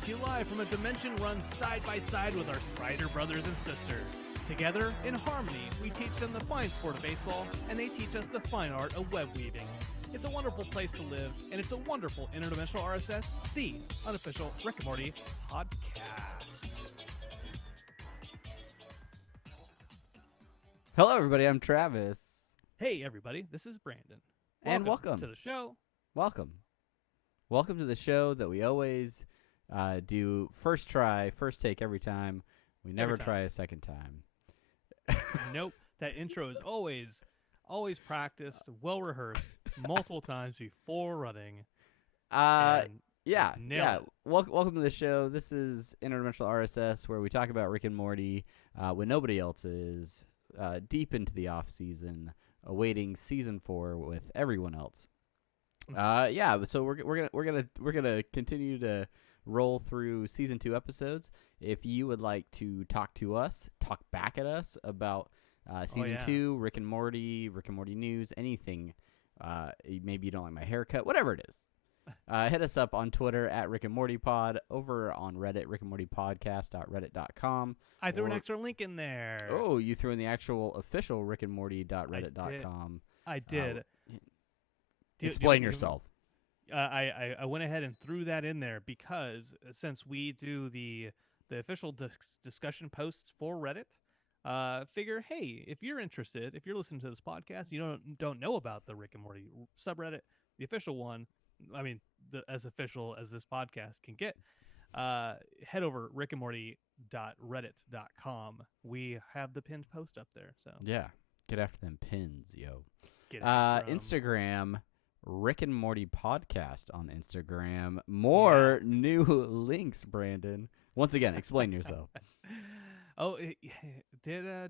to you live from a dimension run side by side with our Spider brothers and sisters. Together, in harmony, we teach them the fine sport of baseball, and they teach us the fine art of web weaving. It's a wonderful place to live, and it's a wonderful interdimensional RSS, the unofficial Rick and Morty podcast. Hello, everybody. I'm Travis. Hey, everybody. This is Brandon. And welcome to the show. Welcome to the show that we always do first try, first take every time. We never try a second time. Nope. That intro is always practiced, well rehearsed, multiple times before running. Yeah. Welcome to the show. This is Interdimensional RSS, where we talk about Rick and Morty when nobody else is, deep into the off season, awaiting season 4 with everyone else. So we're gonna continue to roll through season 2 episodes. If you would like to talk back at us about season 2, Rick and Morty news, anything. Maybe you don't like my haircut, whatever it is. Hit us up on Twitter at Rick and Morty Pod, over on Reddit, rickandmortypodcast.reddit.com. I threw an extra link in there. Oh, you threw in the actual official rickandmorty.reddit.com. I did. Explain yourself. I went ahead and threw that in there because since we do the official discussion posts for Reddit, figure, hey, if you're interested, if you're listening to this podcast, you don't know about the Rick and Morty subreddit, the official one, I mean, as official as this podcast can get, head over rickandmorty.reddit.com. We have the pinned post up there. So yeah, get after them pins, yo. Instagram. Rick and Morty Podcast on Instagram. More new links, Brandon. Once again, explain yourself. Did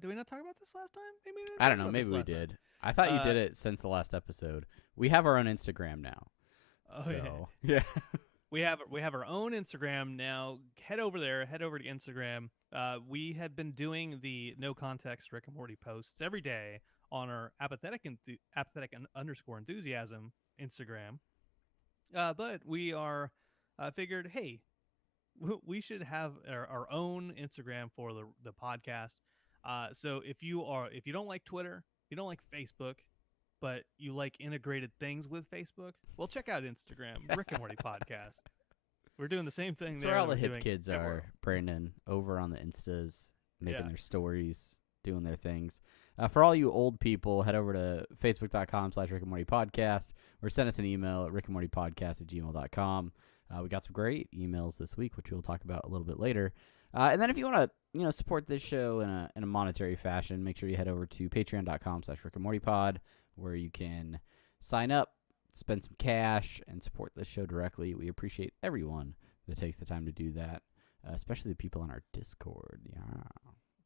we not talk about this last time? Maybe I don't know. Maybe we did. I thought you did it since the last episode. We have our own Instagram now. Yeah. We have our own Instagram now. Head over there. Head over to Instagram. We had been doing the no context Rick and Morty posts every day on our apathetic underscore enthusiasm Instagram. But we are figured, hey, we should have our own Instagram for the podcast. So if you don't like Twitter, you don't like Facebook, but you like integrated things with Facebook, well, check out Instagram, Rick and Morty Podcast. We're doing the same thing That's there. Where all the hip kids are, Brandon, over on the Instas, making their stories, doing their things. For all you old people, head over to facebook.com/Rick and Morty Podcast, or send us an email at rickandmortypodcast@gmail.com. We got some great emails this week, which we'll talk about a little bit later. And then if you want to, support this show in a monetary fashion, make sure you head over to patreon.com/Rick and Morty Pod, where you can sign up, spend some cash, and support this show directly. We appreciate everyone that takes the time to do that, especially the people on our Discord. Yeah.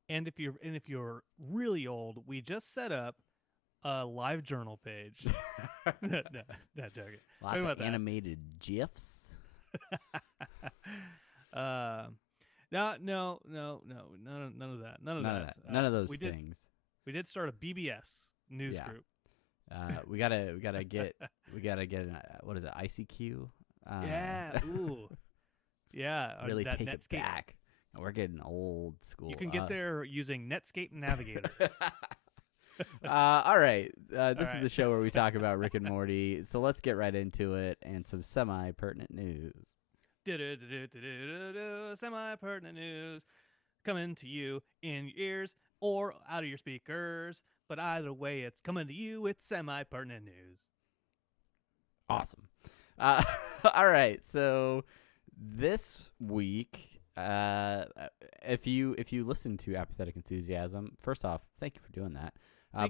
And if you're really old, we just set up a live journal page. no, not joking. Lots of animated GIFs. No, none of that. None of those things. We did start a BBS news group. We gotta get what is it, ICQ? Ooh, yeah. Really take Netscape. it back. We're getting old school. You can get there using Netscape Navigator. All right. This is the show where we talk about Rick and Morty. So let's get right into it and some semi-pertinent news. Semi-pertinent news coming to you in your ears or out of your speakers. But either way, it's coming to you with semi-pertinent news. Awesome. All right. So this week, if you listen to Apathetic Enthusiasm, first off, thank you for doing that.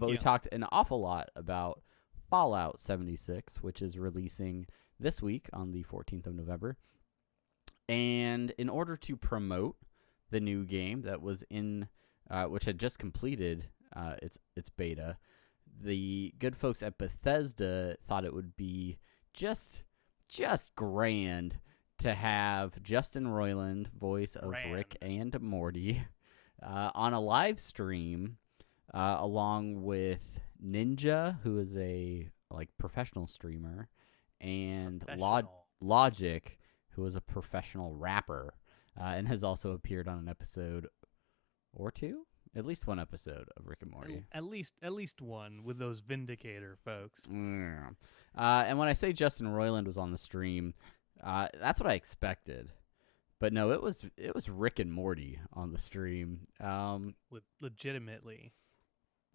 We talked an awful lot about Fallout 76, which is releasing this week on the 14th of November. And in order to promote the new game that was which had just completed its beta, the good folks at Bethesda thought it would be just grand to have Justin Roiland, voice of Rick and Morty, on a live stream, along with Ninja, who is a professional streamer, and Logic, who is a professional rapper and has also appeared on an episode or two, at least one episode of Rick and Morty. At least one with those Vindicator folks. And when I say Justin Roiland was on the stream, that's what I expected. But no, it was Rick and Morty on the stream. Legitimately.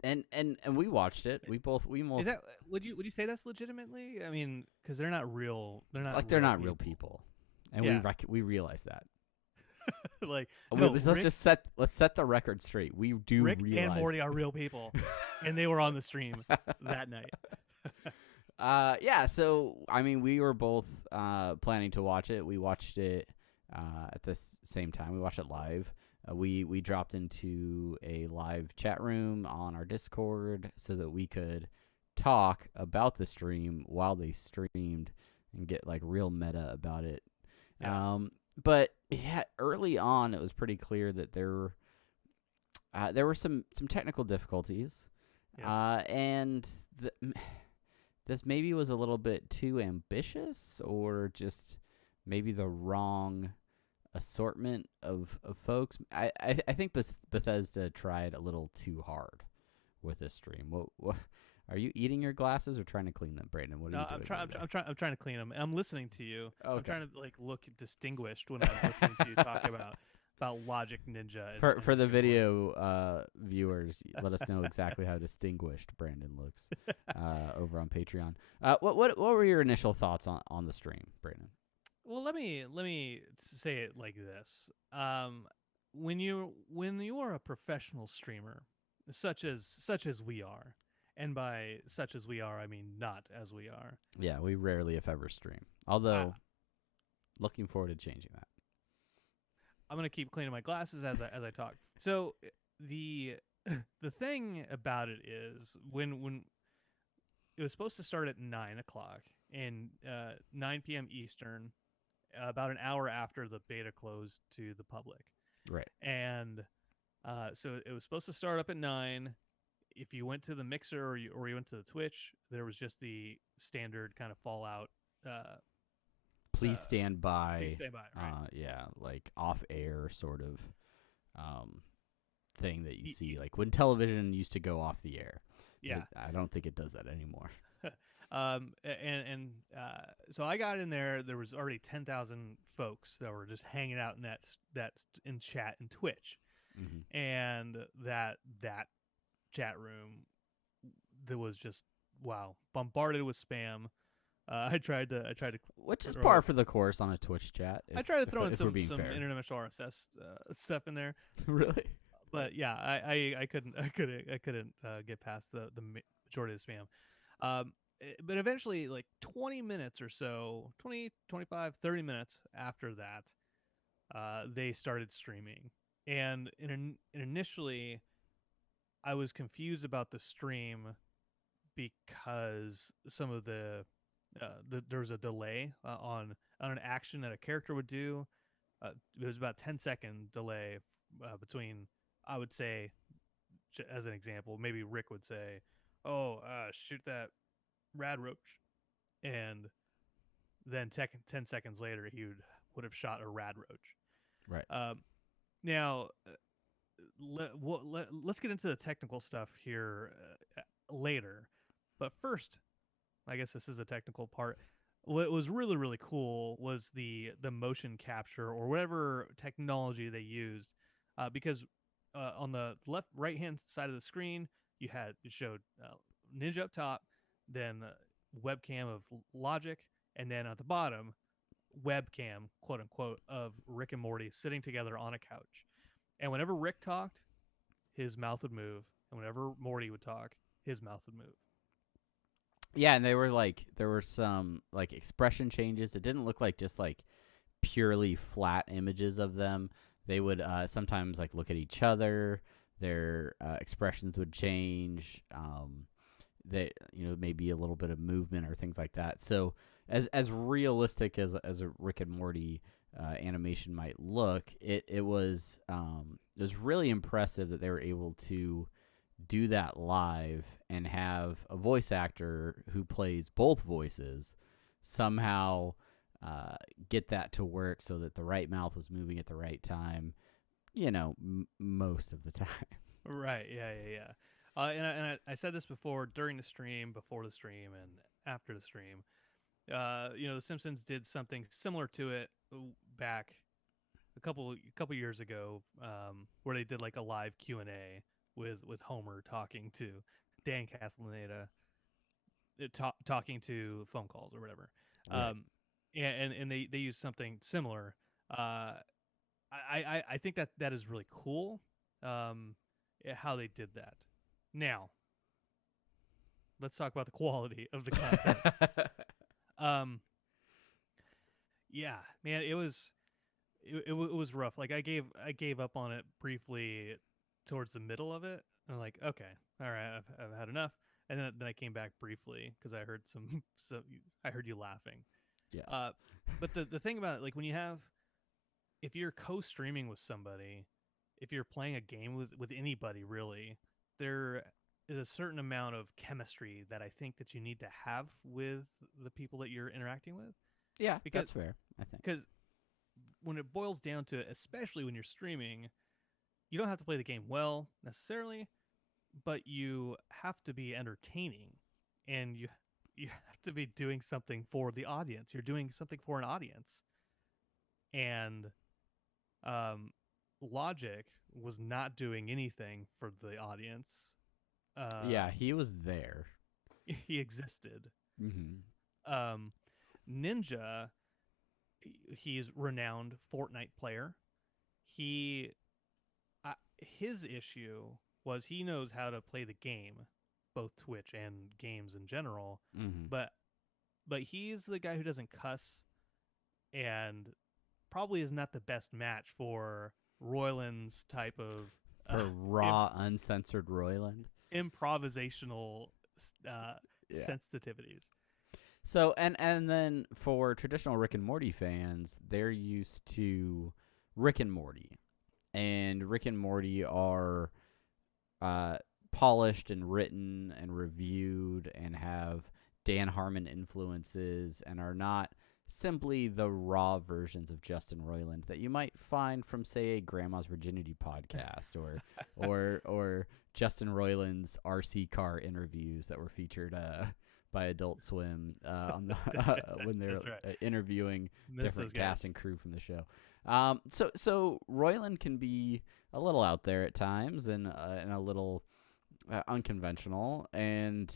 And we watched it. We both. Is that would you say that's legitimately? I mean, because they're not real. They're not. They're not real people, and we realize that. Let's set the record straight. We do. Rick realize and Morty are real people, and they were on the stream that night. Yeah. So I mean, we were both planning to watch it. We watched it at the same time. We watched it live. We dropped into a live chat room on our Discord so that we could talk about the stream while they streamed and get like real meta about it. Yeah. But yeah, early on it was pretty clear that there were some technical difficulties, Yes. and this maybe was a little bit too ambitious, or just maybe the wrong assortment of folks. I think Bethesda tried a little too hard with this stream. What are you eating your glasses or trying to clean them, Brandon? What are you doing? I'm trying to clean them. I'm listening to you. Okay. I'm trying to look distinguished when I'm listening to you talk about Logic Ninja. For the video viewers, let us know exactly how distinguished Brandon looks over on Patreon. What were your initial thoughts on the stream, Brandon? Well, let me say it like this. When you are a professional streamer, such as we are, and by such as we are, I mean not as we are. Yeah, we rarely, if ever, stream. Although, looking forward to changing that. I'm gonna keep cleaning my glasses as I talk. So the thing about it is when it was supposed to start at 9:00 and 9 p.m. Eastern, about an hour after the beta closed to the public. Right. And so it was supposed to start up at 9. If you went to the Mixer or you went to the Twitch, there was just the standard kind of Fallout. Please stand by. Please stand by. Right. Yeah, like off air sort of thing that you see, like when television used to go off the air. Yeah. I don't think it does that anymore. So I got in there. There was already 10,000 folks that were just hanging out in that in chat and Twitch, and that chat room that was just bombarded with spam. I tried to which is par for the course on a Twitch chat. I tried to throw in some interdimensional RSS stuff in there. Really? But yeah, I couldn't get past the majority of the spam. But eventually, like 20 minutes or so, 20, 25, 30 minutes after that, they started streaming. And initially, I was confused about the stream because some of there's a delay on an action that a character would do. It was about 10-second delay between, I would say, as an example, maybe Rick would say, "Oh, shoot that rad roach," and then 10 seconds later he would have shot a rad roach. Right. Now let's get into the technical stuff here later, but first, I guess this is a technical part. What was really, really cool was the motion capture or whatever technology they used, because on the right hand side of the screen it showed Ninja up top, then webcam of Logic, and then at the bottom, webcam, quote unquote, of Rick and Morty sitting together on a couch. And whenever Rick talked, his mouth would move, and whenever Morty would talk, his mouth would move. Yeah, and there were some like expression changes. It didn't look like just like purely flat images of them. They would sometimes like look at each other. Their expressions would change. That maybe a little bit of movement or things like that. So as realistic as a Rick and Morty animation might look, it was really impressive that they were able to do that live and have a voice actor who plays both voices somehow get that to work so that the right mouth was moving at the right time. Most of the time. Right. Yeah. I said this before during the stream, before the stream, and after the stream. The Simpsons did something similar to it back a couple years ago, where they did like a live Q&A with Homer talking to Dan Castellaneta, talking to phone calls or whatever. Right. And they use something similar. I think that is really cool. How they did that. Now, let's talk about the quality of the content. Yeah, man, it was rough. Like I gave up on it briefly towards the middle of it. I'm like, okay, all right, I've had enough. And then I came back briefly because I heard I heard you laughing. Yes. But the thing about it, like if you're co-streaming with somebody, if you're playing a game with anybody really, there is a certain amount of chemistry that I think that you need to have with the people that you're interacting with. Yeah, that's fair, I think. Because when it boils down to it, especially when you're streaming, you don't have to play the game well necessarily, but you have to be entertaining, and you have to be doing something for the audience. You're doing something for an audience, and Logic was not doing anything for the audience. Yeah, he was there. He existed. Mm-hmm. Ninja, he's renowned Fortnite player. His issue was he knows how to play the game, both Twitch and games in general. Mm-hmm. But he's the guy who doesn't cuss, and probably is not the best match for Roiland's type of raw, uncensored Roiland. Improvisational sensitivities. So and then for traditional Rick and Morty fans, they're used to Rick and Morty, and Rick and Morty are polished and written and reviewed and have Dan Harmon influences and are not simply the raw versions of Justin Roiland that you might find from, say, a Grandma's Virginity podcast or Justin Roiland's RC car interviews that were featured by Adult Swim when they're interviewing different cast and crew from the show. So Roiland can be a little out there at times and a little unconventional, and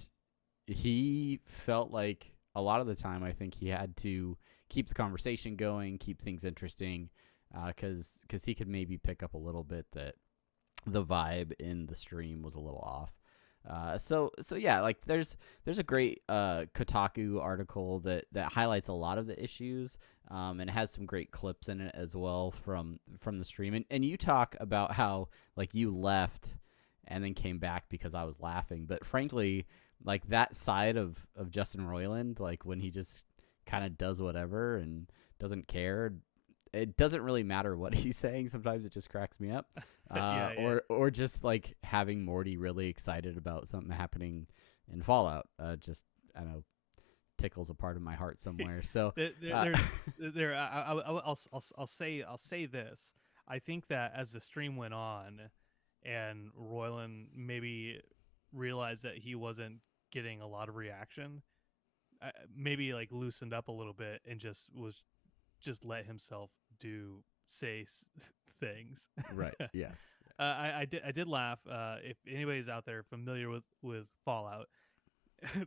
he felt like a lot of the time I think he had to keep the conversation going, keep things interesting, because he could maybe pick up a little bit that the vibe in the stream was a little off. So yeah, like there's a great Kotaku article that highlights a lot of the issues, and has some great clips in it as well from the stream. And you talk about how like you left and then came back because I was laughing, but frankly, like that side of Justin Roiland, like when he just kind of does whatever and doesn't care, it doesn't really matter what he's saying. Sometimes it just cracks me up. Or just like having Morty really excited about something happening in Fallout, just I don't know, tickles a part of my heart somewhere. So I'll say this. I think that as the stream went on, and Roiland maybe realized that he wasn't getting a lot of reaction, maybe like loosened up a little bit and just let himself say things. Right. Yeah. I did laugh. If anybody's out there familiar with Fallout,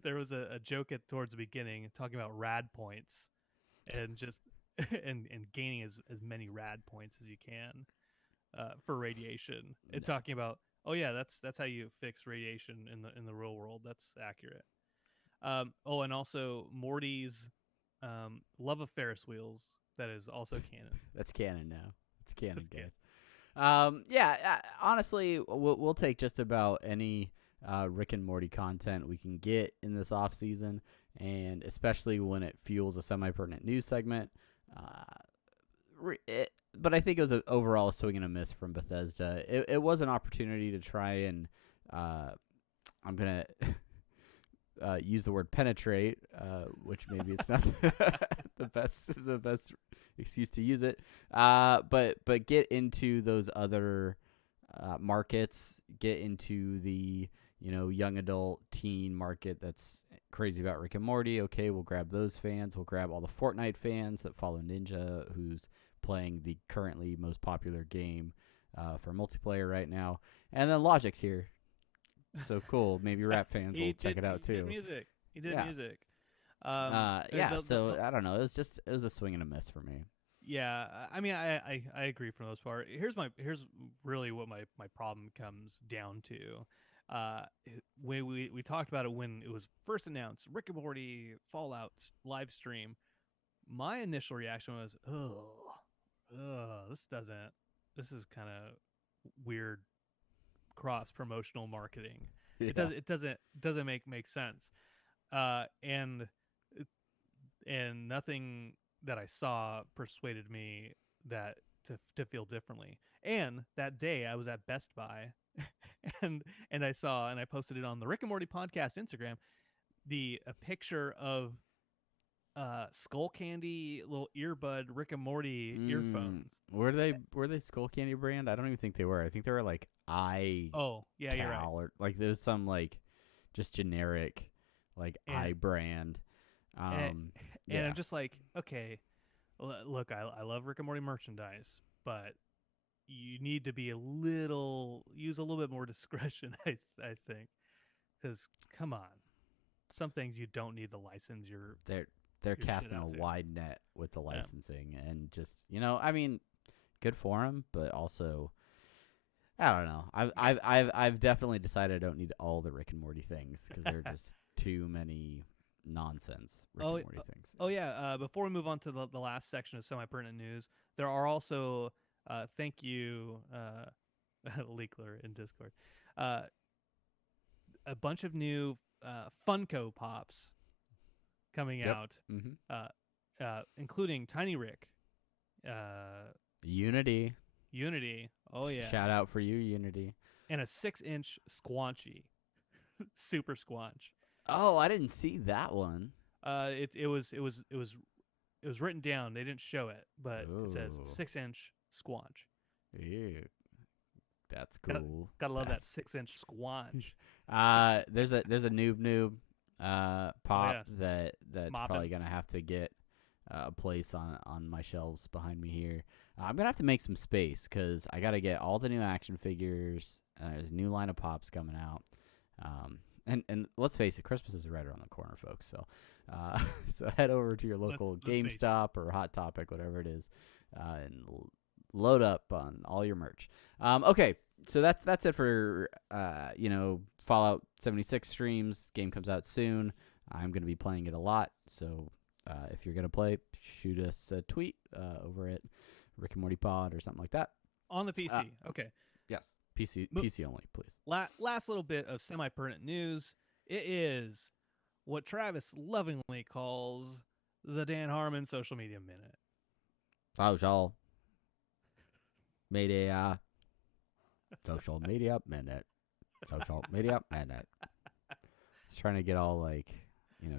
there was a joke towards the beginning talking about rad points and just and gaining as many rad points as you can for radiation. And talking about, oh yeah, that's how you fix radiation in the real world. That's accurate. And also Morty's love of Ferris wheels. That is also canon. That's canon now. It's canon, guys. Honestly, we'll take just about any Rick and Morty content we can get in this off season, and especially when it fuels a semi-pertinent news segment. But I think it was overall a swing and a miss from Bethesda. It was an opportunity to try and I'm gonna use the word penetrate, which maybe it's not the best excuse to use it. But get into those other markets. Get into the young adult teen market that's crazy about Rick and Morty. Okay, we'll grab those fans. We'll grab all the Fortnite fans that follow Ninja, who's playing the currently most popular game for multiplayer right now. And then Logic's here. So cool. Maybe rap fans will check it out too. He did music. He did music. So I don't know. It was a swing and a miss for me. Yeah, I mean, I agree for the most part. Here's really what my problem comes down to. We talked about it when it was first announced. Rick and Morty Fallout live stream. My initial reaction was, this is kind of weird cross promotional marketing. Yeah. It doesn't make sense. And nothing that I saw persuaded me that to feel differently. And that day I was at Best Buy and I posted it on the Rick and Morty podcast Instagram, a picture of Skull Candy little earbud Rick and Morty earphones. Were they Skull Candy brand? I don't even think they were. I think they were like Oh, yeah, you're right. Or like there's some like just generic like brand. And I'm just like, okay, look, I love Rick and Morty merchandise, but you need to use a little bit more discretion, I think, because come on, some things you don't need the license. They're casting a wide net with the licensing, and just I mean, good for them, but also I don't know. I've definitely decided I don't need all the Rick and Morty things because there are just too many nonsense Rick and Morty things. Oh yeah. Before we move on to the last section of semi-pertinent news, there are also thank you, Leakler in Discord, a bunch of new Funko Pops coming out, including Tiny Rick, Unity. Oh yeah. Shout out for you, Unity. And a 6-inch Squanchy, Super Squanch. Oh, I didn't see that one. It was written down. They didn't show it, but it says 6-inch Squanch. Ew. That's cool. Gotta love that 6-inch Squanch. There's a noob pop that's Moppin'. probably gonna have to get a place on my shelves behind me here. I'm gonna have to make some space because I gotta get all the new action figures. There's a new line of pops coming out. And let's face it, Christmas is right around the corner, folks. So, so head over to your local GameStop or Hot Topic, whatever it is, and load up on all your merch. Okay, so that's it for Fallout 76 streams. Game comes out soon. I'm gonna be playing it a lot. So if you're gonna play, shoot us a tweet over at Rick and Morty Pod or something like that. On the PC. Okay. Yes. PC only, please. Last little bit of semi-pertinent news. It is what Travis lovingly calls the Dan Harmon Social Media Minute. Social Media Minute. Social Media Minute. It's trying to get all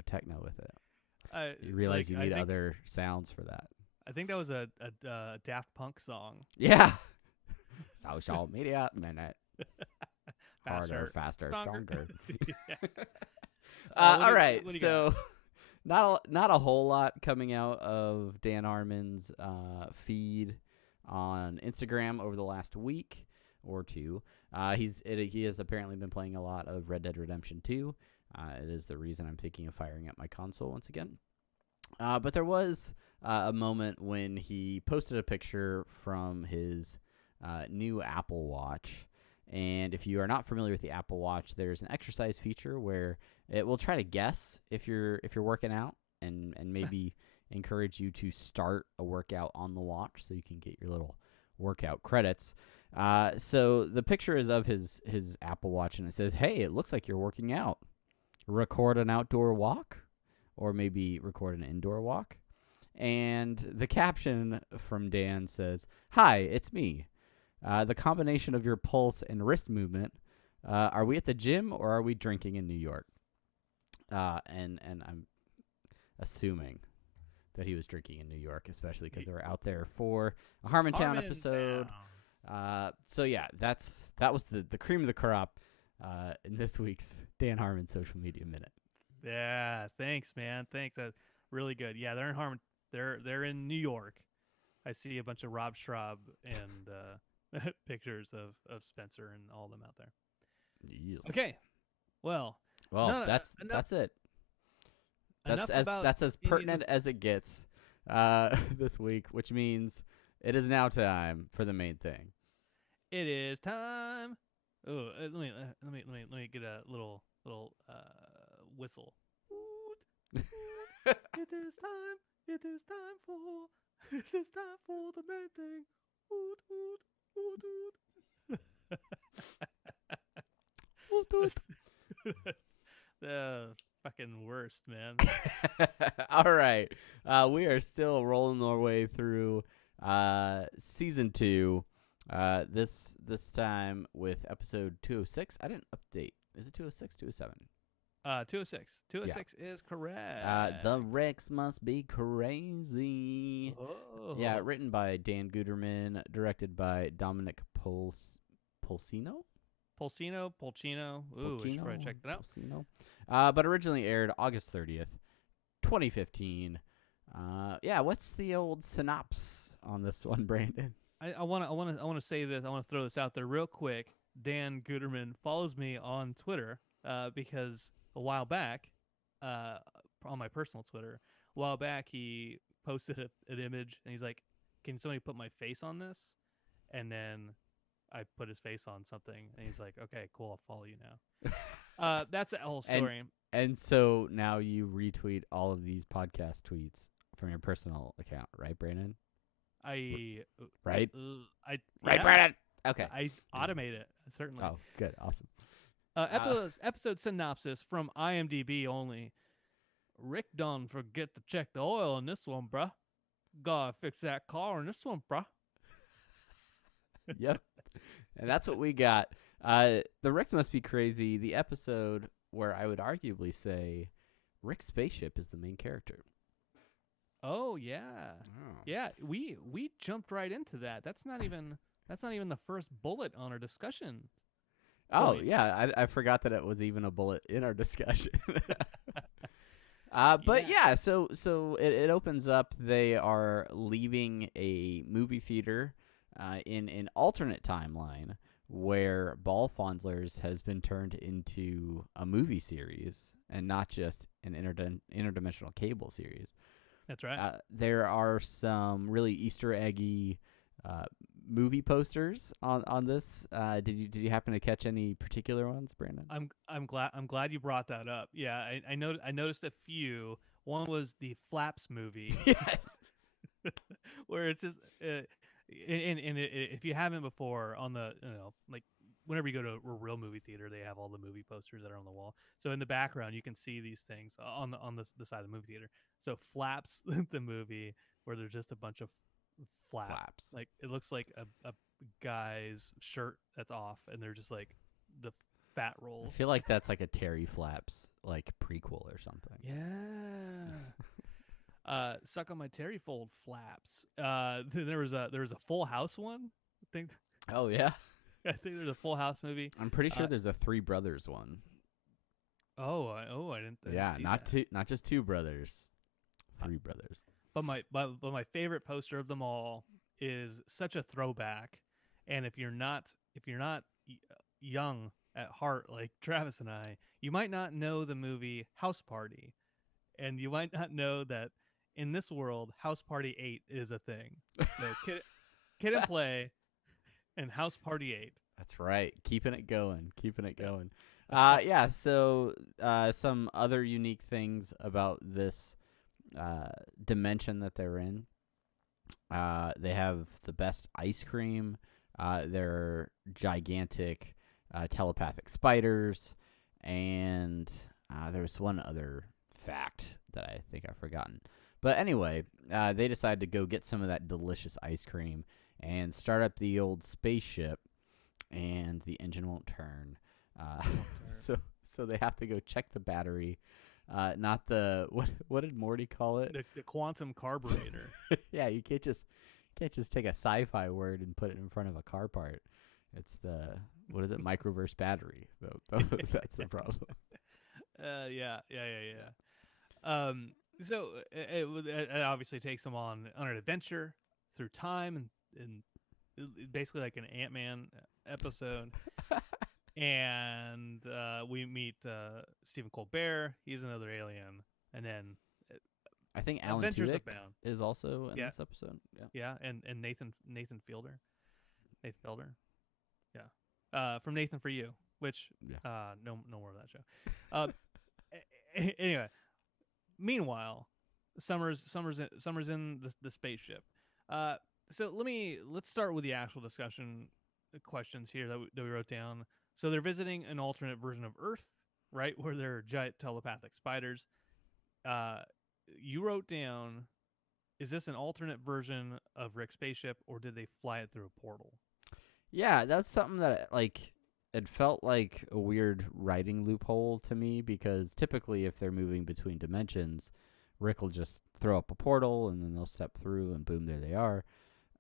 techno with it. You realize you need other sounds for that. I think that was a Daft Punk song. Yeah. Social Media Minute. Harder, faster, stronger. All right. So not a whole lot coming out of Dan Harmon's feed on Instagram over the last week or two. He has apparently been playing a lot of Red Dead Redemption 2. It is the reason I'm thinking of firing up my console once again. But there was a moment when he posted a picture from his new Apple Watch. And if you are not familiar with the Apple Watch, there's an exercise feature where it will try to guess if you're working out and maybe encourage you to start a workout on the watch so you can get your little workout credits. So the picture is of his Apple Watch, and it says, "Hey, it looks like you're working out. Record an outdoor walk, or maybe record an indoor walk." And the caption from Dan says, "Hi, it's me. The combination of your pulse and wrist movement. Are we at the gym or are we drinking in New York?" And I'm assuming that he was drinking in New York, especially because they were out there for a Harmontown episode. So yeah, that was the cream of the crop in this week's Dan Harmon Social Media Minute. Yeah, thanks, man. Thanks. That's really good. Yeah, they're in Harmon. They're in New York. I see a bunch of Rob Schraub and pictures of Spencer and all of them out there. Yes. Okay. Well, that's it. That's as pertinent as it gets this week, which means it is now time for the main thing. It is time. Oh, let me get a little whistle. It is time. It is time for the main thing. Oot, oot, oot, oot. The fucking worst, man. All right. We are still rolling our way through season 2. This time with episode 206. I didn't update. Is it 206? 207? 206. 206 is correct. The Rex must be crazy. Oh. Yeah, written by Dan Guterman, directed by Dominic Polcino. Polcino. Ooh, I should probably check that out. Polcino. But originally aired August 30th, 2015. Yeah, what's the old synopsis on this one, Brandon? I want to say this. I want to throw this out there real quick. Dan Guterman follows me on Twitter because a while back, on my personal Twitter, a while back he posted an image and he's like, "Can somebody put my face on this?" And then I put his face on something, and he's like, "Okay, cool, I'll follow you now." That's the whole story. And so now you retweet all of these podcast tweets from your personal account, right, Brandon? Right, Brandon. Okay, I automate it certainly. Oh, good, awesome. Episode synopsis from IMDb only. Rick don't forget to check the oil in this one, bruh. Gotta fix that car in this one, bruh. Yep. And that's what we got. The Ricks Must Be Crazy, the episode where I would arguably say Rick's spaceship is the main character. Oh yeah. Oh. Yeah, we jumped right into that. That's not even the first bullet on our discussion. Oh, point. Yeah, I forgot that it was even a bullet in our discussion. But yeah, so it opens up. They are leaving a movie theater in an alternate timeline where Ball Fondlers has been turned into a movie series and not just an interdimensional cable series. That's right. There are some really Easter eggy movie posters on this. Did you happen to catch any particular ones, Brandon? I'm glad you brought that up. Yeah, I noticed a few. One was the Flaps movie. Yes. Where it's just if you haven't before, on the like whenever you go to a real movie theater, they have all the movie posters that are on the wall. So in the background, you can see these things on the side of the movie theater. So Flaps, the movie, where there's just a bunch of flaps. Like it looks like a guy's shirt that's off, and they're just like the fat rolls. I feel like that's like a Terry Flaps like prequel or something. Yeah. Suck on my Terry fold flaps. There was a Full House one. I think. Oh yeah. I think there's a Full House movie. I'm pretty sure there's a Three Brothers one. I didn't see not just two brothers, Three Brothers. But my favorite poster of them all is such a throwback. And if you're not young at heart like Travis and I, you might not know the movie House Party, and you might not know that in this world House Party 8 is a thing. So Kid and Play and House Party 8. That's right. Keeping it going. Yeah, so some other unique things about this dimension that they're in. They have the best ice cream. They're gigantic telepathic spiders. And there was one other fact that I think I've forgotten. But anyway, they decided to go get some of that delicious ice cream and start up the old spaceship, and the engine won't turn. So they have to go check the battery. Not the what did Morty call it? The quantum carburetor. Yeah, you can't just take a sci-fi word and put it in front of a car part. It's the what is it? Microverse battery. That's the problem. Yeah. So it obviously takes them on an adventure through time and basically like an Ant-Man episode. And we meet Stephen Colbert. He's another alien, and then I think Alan Adventures Tudyk Abound. is also in Yeah. this episode. Yeah. Yeah, and Nathan Fielder, yeah, from Nathan for You, which Yeah. no more of that show. Anyway, meanwhile, Summer's in the spaceship. So let's start with the actual discussion questions here that we wrote down. So they're visiting an alternate version of Earth, right, where there are giant telepathic spiders. You wrote down, is this an alternate version of Rick's spaceship, or did they fly it through a portal? Yeah, that's something that it felt like a weird writing loophole to me because typically if they're moving between dimensions, Rick will just throw up a portal and then they'll step through and boom, there they are.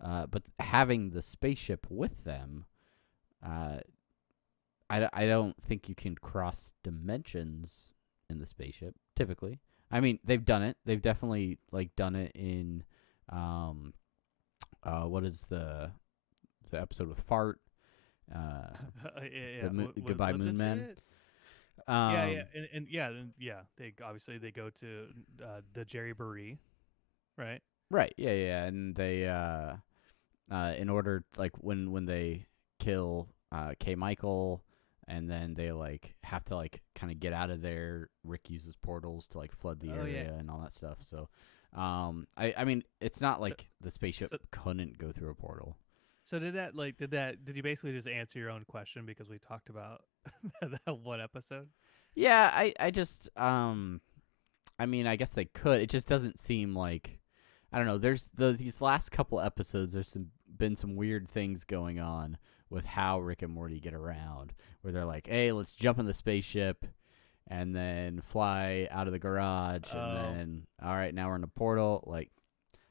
But having the spaceship with them, I don't think you can cross dimensions in the spaceship typically. I mean, they've done it. They've definitely done it in what is the episode with Fart? Goodbye Moon Man. Yeah, they obviously they go to the Jerry Burry, right? Right. Yeah. And they in order when they kill K. Michael, and then they have to kind of get out of there. Rick uses portals to flood the area and all that stuff. So, I mean, it's not like the spaceship couldn't go through a portal. So did you basically just answer your own question because we talked about that one episode? Yeah, I just I mean, I guess they could. It just doesn't seem like, I don't know. There's these last couple episodes. There's been some weird things going on with how Rick and Morty get around, where they're like, "Hey, let's jump in the spaceship, and then fly out of the garage, and then all right, now we're in a portal."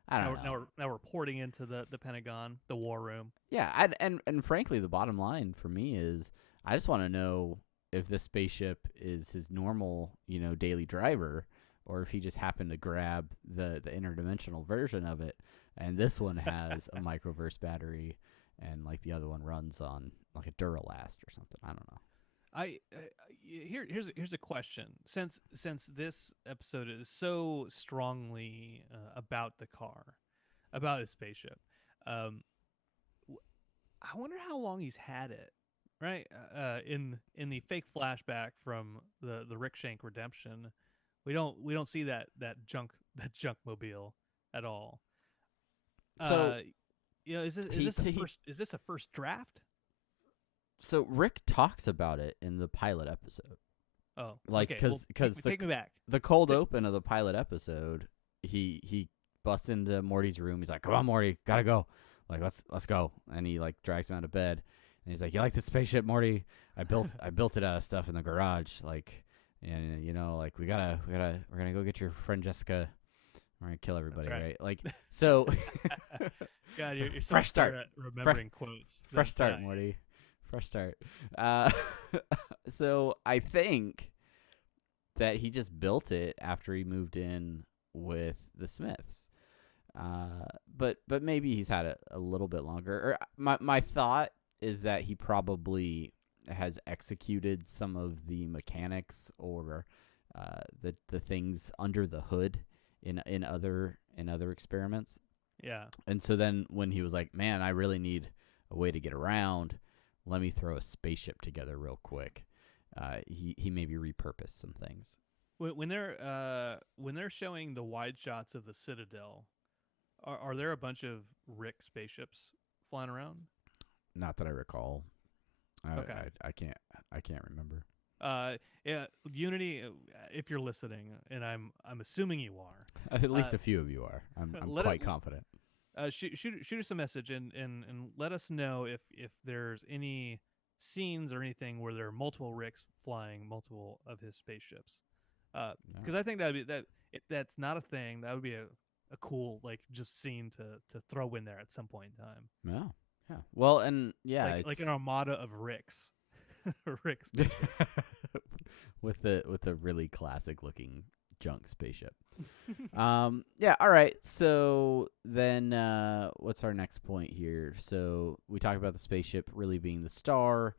I don't know. Now we're porting into the Pentagon, the war room. Yeah, and frankly, the bottom line for me is I just want to know if this spaceship is his normal, daily driver, or if he just happened to grab the interdimensional version of it, and this one has a microverse battery, and the other one runs on a Duralast or something. I don't know. Here's a question. Since this episode is so strongly about the car, about his spaceship, I wonder how long he's had it. Right, in the fake flashback from the Rick Shank redemption, we don't see that junk mobile at all. So is this a first draft? So Rick talks about it in the pilot episode. Oh, because take me back. The cold open of the pilot episode, he busts into Morty's room. He's like, "Come on, Morty, gotta go. Let's go." And he drags him out of bed. And he's like, "You like the spaceship, Morty? I built it out of stuff in the garage. And we're gonna go get your friend Jessica. We're gonna kill everybody, right? So." God, you're so fresh start. At remembering quotes. Fresh start, Morty. Fresh start. So I think that he just built it after he moved in with the Smiths. But maybe he's had it a little bit longer. Or my thought is that he probably has executed some of the mechanics or the things under the hood in other experiments. Yeah. And so then when he was like, "Man, I really need a way to get around. Let me throw a spaceship together real quick." He maybe repurposed some things. When they're showing the wide shots of the Citadel, are there a bunch of Rick spaceships flying around? Not that I recall. Okay. I can't remember. Yeah, Unity, if you're listening, and I'm assuming you are. At least a few of you are. I'm quite confident. Shoot us a message and let us know if there's any scenes or anything where there are multiple Ricks flying multiple of his spaceships. Yeah. Because I think that'd be that if that's not a thing, that would be a cool like just scene to throw in there at some point in time, Yeah. Yeah. Well, and yeah, like an it's armada of Ricks, Rick spaceship. with the really classic looking junk spaceship. Yeah, all right. So then what's our next point here? So we talk about the spaceship really being the star.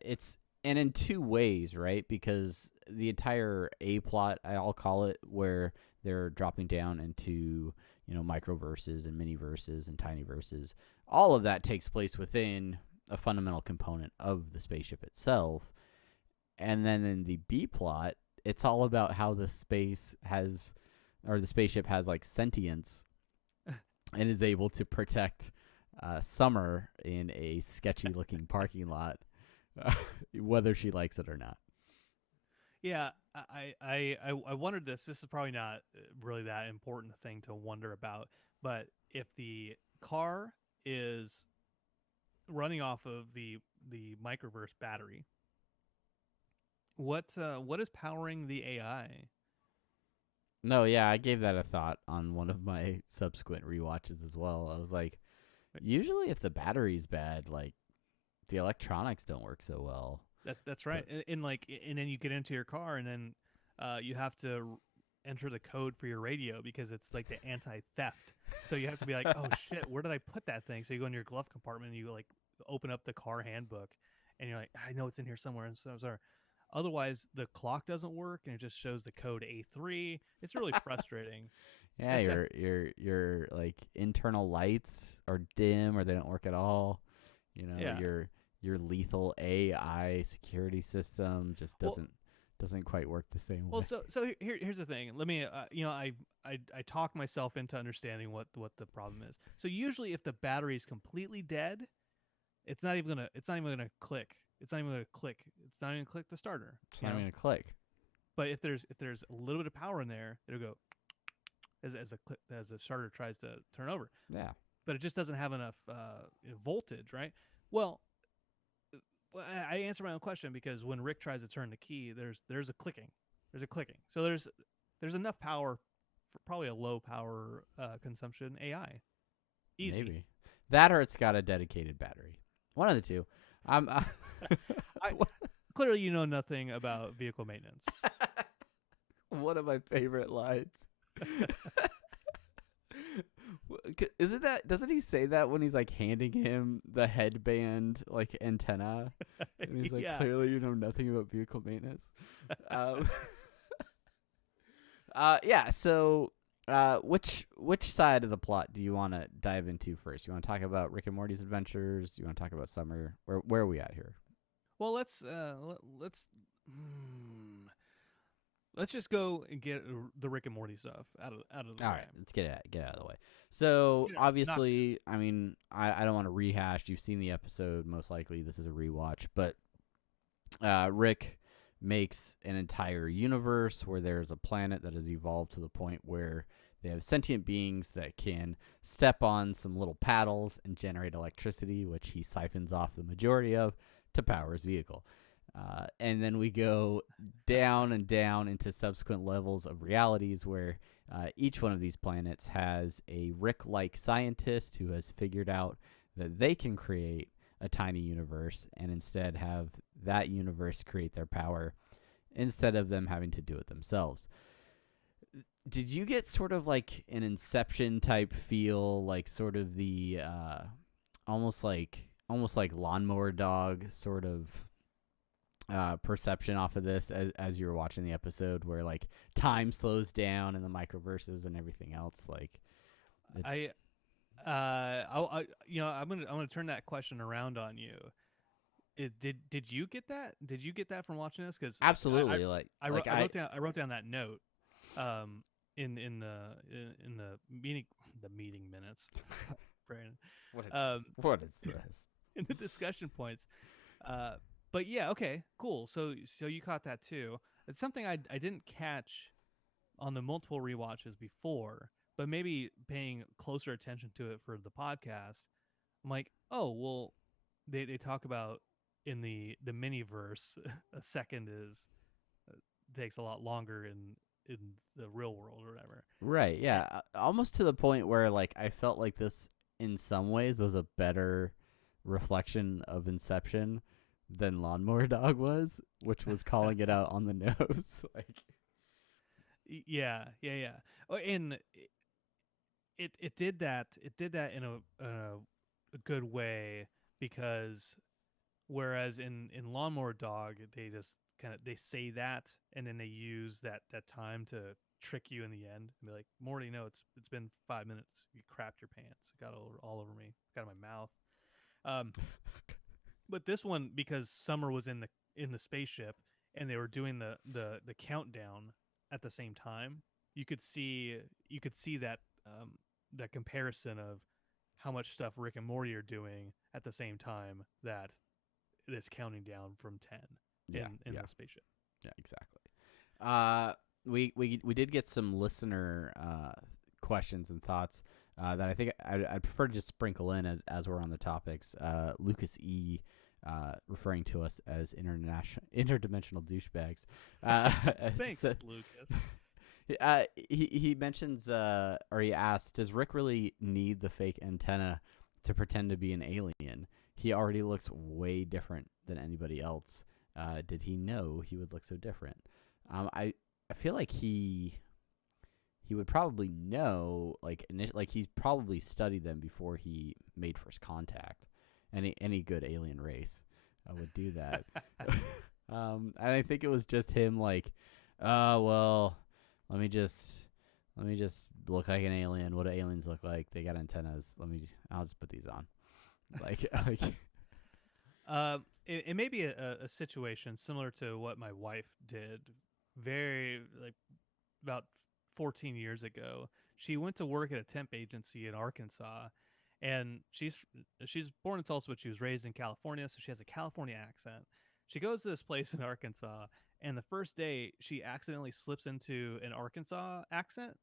It's and in two ways, right? Because the entire A plot, I'll call it, where they're dropping down into, microverses and miniverses and tiny verses. All of that takes place within a fundamental component of the spaceship itself. And then in the B plot, it's all about how the spaceship has like sentience and is able to protect Summer in a sketchy looking parking lot, whether she likes it or not. Yeah, I wondered this. This is probably not really that important a thing to wonder about, but if the car is running off of the microverse battery, what is powering the AI? No, yeah, I gave that a thought on one of my subsequent rewatches as well. I was like, usually if the battery's bad, like the electronics don't work so well. That's right. And then you get into your car, and then you have to enter the code for your radio because it's like the anti-theft. So you have to be like, oh shit, where did I put that thing? So you go in your glove compartment and you like open up the car handbook, and you're like, I know it's in here somewhere. And so sorry. Otherwise, the clock doesn't work, and it just shows the code A3. It's really frustrating. Yeah, your like internal lights are dim or they don't work at all. Yeah. Your lethal AI security system just doesn't quite work the same Well, way. so here's the thing. Let me, I talk myself into understanding what the problem is. So usually, if the battery is completely dead, it's not even gonna click. It's not even gonna click. It's not even gonna click the starter. It's not even gonna click. But if there's a little bit of power in there, it'll go as the starter tries to turn over. Yeah. But it just doesn't have enough voltage, right? Well, I answer my own question because when Rick tries to turn the key, there's a clicking. There's a clicking. So there's enough power for probably a low power consumption AI. Easy. Maybe. That or it's got a dedicated battery. One of the two. Clearly, you know nothing about vehicle maintenance. One of my favorite lines. Isn't that? Doesn't he say that when he's like handing him the headband like antenna? And he's like, Yeah. clearly you know nothing about vehicle maintenance. Yeah. So, which side of the plot do you want to dive into first? You want to talk about Rick and Morty's adventures? You want to talk about Summer? Where are we at here? Well, let's just go and get the Rick and Morty stuff out of the All way. right, let's get out of the way. So You know, obviously, I mean, I don't want to rehash. You've seen the episode, most likely. This is a rewatch, but Rick makes an entire universe where there's a planet that has evolved to the point where they have sentient beings that can step on some little paddles and generate electricity, which he siphons off the majority of to power his vehicle. And then we go down and down into subsequent levels of realities where each one of these planets has a Rick-like scientist who has figured out that they can create a tiny universe and instead have that universe create their power instead of them having to do it themselves. Did you get sort of like an Inception type feel, like sort of the almost like Lawnmower Dog sort of perception off of this as you were watching the episode, where like time slows down and the microverses and everything else? Like, I'm gonna turn that question around on you. Did you get that? Did you get that from watching this? Because absolutely, I wrote down that note in the meeting minutes. Brandon. What is this? In the discussion points. But yeah, okay, cool. So you caught that too. It's something I didn't catch on the multiple rewatches before, but maybe paying closer attention to it for the podcast. I'm like, oh well, they talk about in the mini verse. A second is takes a lot longer in the real world or whatever. Right, yeah. Almost to the point where like I felt like this in some ways was a better reflection of Inception than Lawnmower Dog was, which was calling it out on the nose. Like Yeah. Oh, and it did that. It did that in a good way because whereas in Lawnmower Dog they just kind of they say that and then they use that time to trick you in the end and be like, Morty, no, it's been 5 minutes. You crapped your pants. It got all over me. Got in my mouth. Um, but this one because Summer was in the spaceship and they were doing the countdown at the same time. You could see that that comparison of how much stuff Rick and Morty are doing at the same time that it's counting down from 10 yeah, in yeah, the spaceship. yeah, exactly. We did get some listener questions and thoughts that I think I'd prefer to just sprinkle in as we're on the topics. Lucas E. Referring to us as interdimensional douchebags. Thanks, so- Lucas. he mentions or he asks, does Rick really need the fake antenna to pretend to be an alien? He already looks way different than anybody else. Did he know he would look so different? I feel like he would probably know, like he's probably studied them before he made first contact. Any good alien race would do that. And I think it was just him like, well, let me just look like an alien. What do aliens look like? They got antennas. I'll just put these on. Like It may be a situation similar to what my wife did very like about 14 years ago. She went to work at a temp agency in Arkansas, and she's born in Tulsa, but she was raised in California, so she has a California accent. She goes to this place in Arkansas, and the first day she accidentally slips into an Arkansas accent,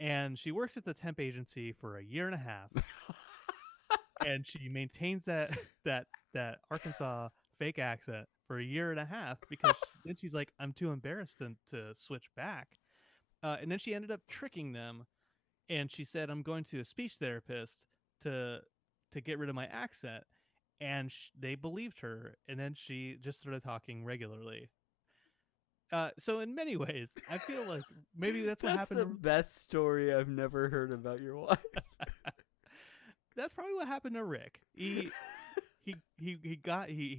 and she works at the temp agency for a year and a half, and she maintains that Arkansas fake accent for a year and a half because then she's like, I'm too embarrassed to switch back. And then she ended up tricking them, and she said, I'm going to a speech therapist to get rid of my accent, and they believed her, and then she just started talking regularly. So in many ways, I feel like maybe that's what happened. the best story I've never heard about your wife. That's probably what happened to Rick. He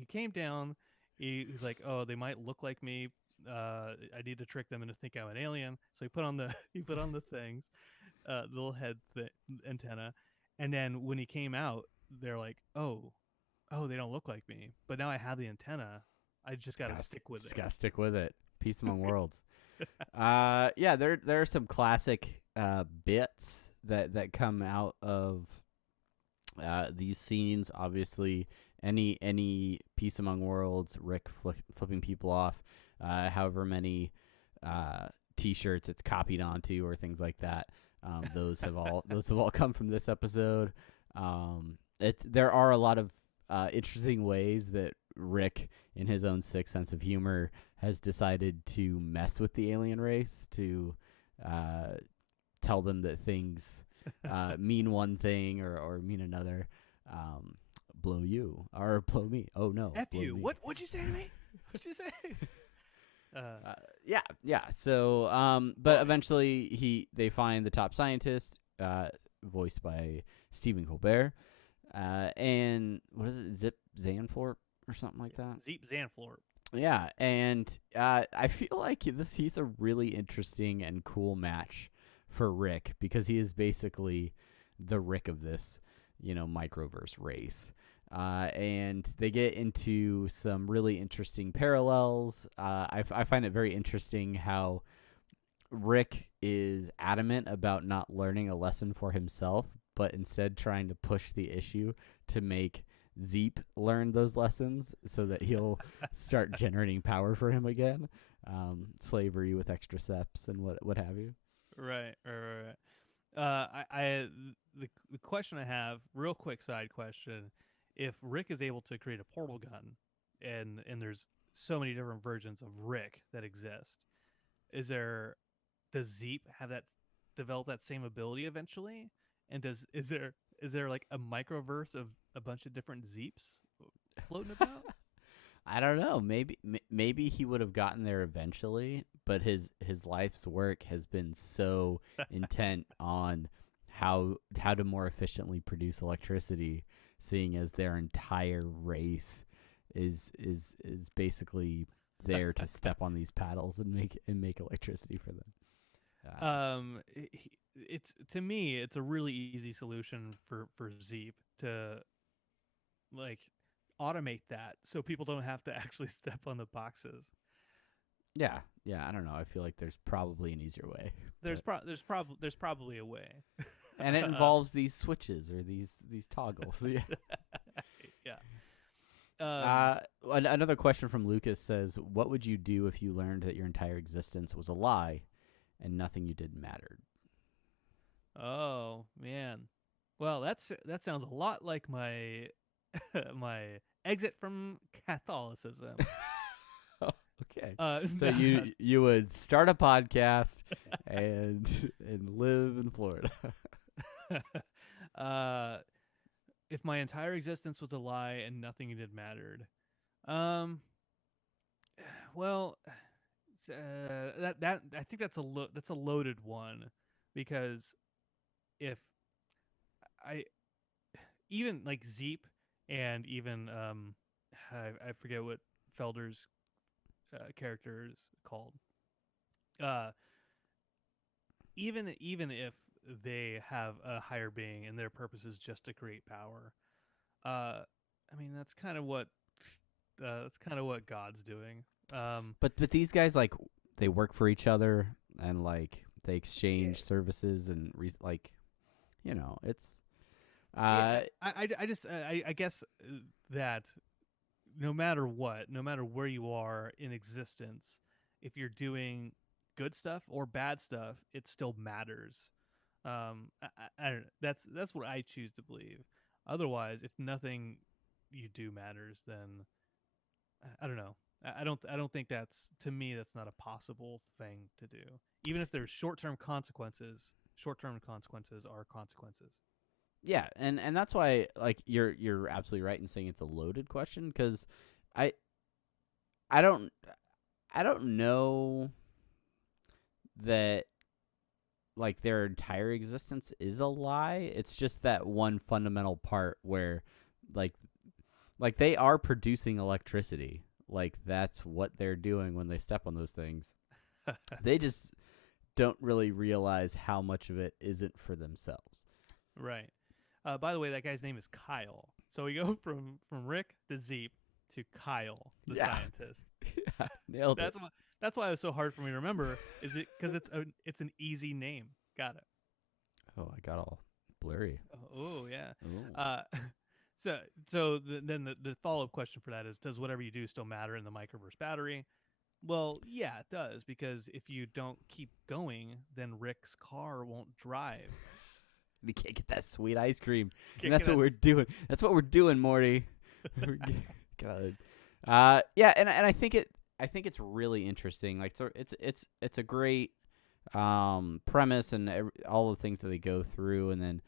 came down. He's like, oh, they might look like me. I need to trick them into think I'm an alien. So he put on the things, the little head antenna, and then when he came out, they're like, oh, they don't look like me. But now I have the antenna. I just gotta stick with it. Gotta stick with it. Peace among worlds. Yeah, there are some classic bits that come out of these scenes. Obviously, any Peace Among Worlds, Rick flipping people off, however many T-shirts it's copied onto or things like that. Those have all come from this episode. There are a lot of interesting ways that Rick, in his own sick sense of humor, has decided to mess with the alien race to tell them that things mean one thing or mean another. Blow you or blow me. Oh no. F blow you. me. What'd you say to me? What'd you say? Yeah. So, but eventually they find the top scientist, voiced by Stephen Colbert, and what is it, Zip Zanthorpe or something like that? Zeep Zanthorpe. Yeah, and I feel like he's a really interesting and cool match for Rick because he is basically the Rick of this, microverse race. And they get into some really interesting parallels. I find it very interesting how Rick is adamant about not learning a lesson for himself, but instead trying to push the issue to make Zeep learn those lessons so that he'll start generating power for him again. Slavery with extra steps and what have you. Right. The question I have, real quick side question: if Rick is able to create a portal gun, and there's so many different versions of Rick that exist. Is there does Zeep have that develop that same ability eventually? And is there like a microverse of a bunch of different Zeeps floating about? I don't know. Maybe he would have gotten there eventually, but his life's work has been so intent on how to more efficiently produce electricity, seeing as their entire race is basically there to step on these paddles and make electricity for them. It's to me, it's a really easy solution for Zeep to like automate that so people don't have to actually step on the boxes. Yeah, yeah. I don't know. I feel like there's probably an easier way. There's probably a way. And it involves these switches or these toggles. Yeah. Yeah. Another question from Lucas says, "What would you do if you learned that your entire existence was a lie, and nothing you did mattered?" Oh man. Well, that sounds a lot like my my exit from Catholicism. Okay. So you would start a podcast and live in Florida. If my entire existence was a lie and nothing in it mattered, um, well, that I think that's a loaded one, because if I even like Zeep and even I forget what Felder's character is called. Uh, even if they have a higher being and their purpose is just to create power, I mean that's kind of what God's doing. But these guys, like, they work for each other and like they exchange Yeah. services and like, it's Yeah, I guess that no matter what, no matter where you are in existence, if you're doing good stuff or bad stuff, it still matters. I don't know. That's what I choose to believe. Otherwise, if nothing you do matters, then I don't know. I don't think that's, to me, that's not a possible thing to do. Even if there's short-term consequences, short-term consequences are consequences. yeah, and that's why, like, you're absolutely right in saying it's a loaded question, because I I don't I don't know that, like, their entire existence is a lie. It's just that one fundamental part where, like they are producing electricity. Like, that's what they're doing when they step on those things. They just don't really realize how much of it isn't for themselves. Right. By the way, that guy's name is Kyle. So we go from Rick the Zeep to Kyle the Yeah. scientist. Yeah, nailed it. That's why it was so hard for me to remember. Is it because it's an easy name? Got it. Oh, I got all blurry. Oh yeah. Ooh. Then the follow up question for that is, does whatever you do still matter in the microverse battery? Well, yeah, it does, because if you don't keep going, then Rick's car won't drive. We can't get that sweet ice cream. Can't And that's get what that we're doing. That's what we're doing, Morty. God. Yeah, and I think it's really interesting. Like, so it's a great premise and all the things that they go through, and then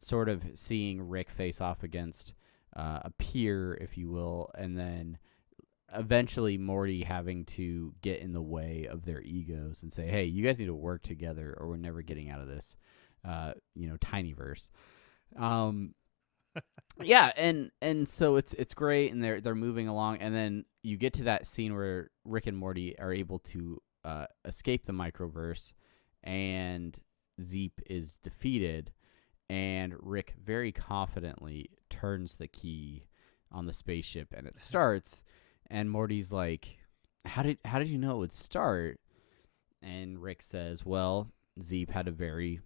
sort of seeing Rick face off against a peer, if you will, and then eventually Morty having to get in the way of their egos and say, "Hey, you guys need to work together, or we're never getting out of this." Tinyverse. Yeah, and so it's great, and they're moving along, and then you get to that scene where Rick and Morty are able to escape the microverse, and Zeep is defeated, and Rick very confidently turns the key on the spaceship, and it starts, and Morty's like, "How did you know it would start?" And Rick says, "Well, Zeep had a very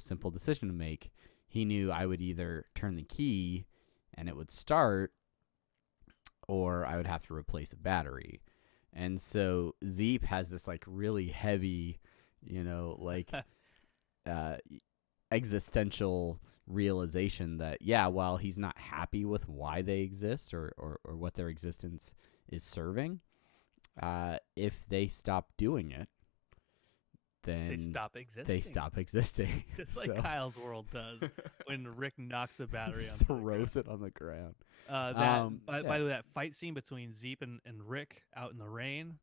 simple decision to make. He knew I would either turn the key and it would start, or I would have to replace a battery." And so Zeep has this like really heavy, existential realization that, yeah, while he's not happy with why they exist or what their existence is serving. If they stop doing it, then they stop existing. Just like So- Kyle's world does when Rick knocks the battery on throws it on the ground. by Yeah. the way, that fight scene between Zeep and Rick out in the rain,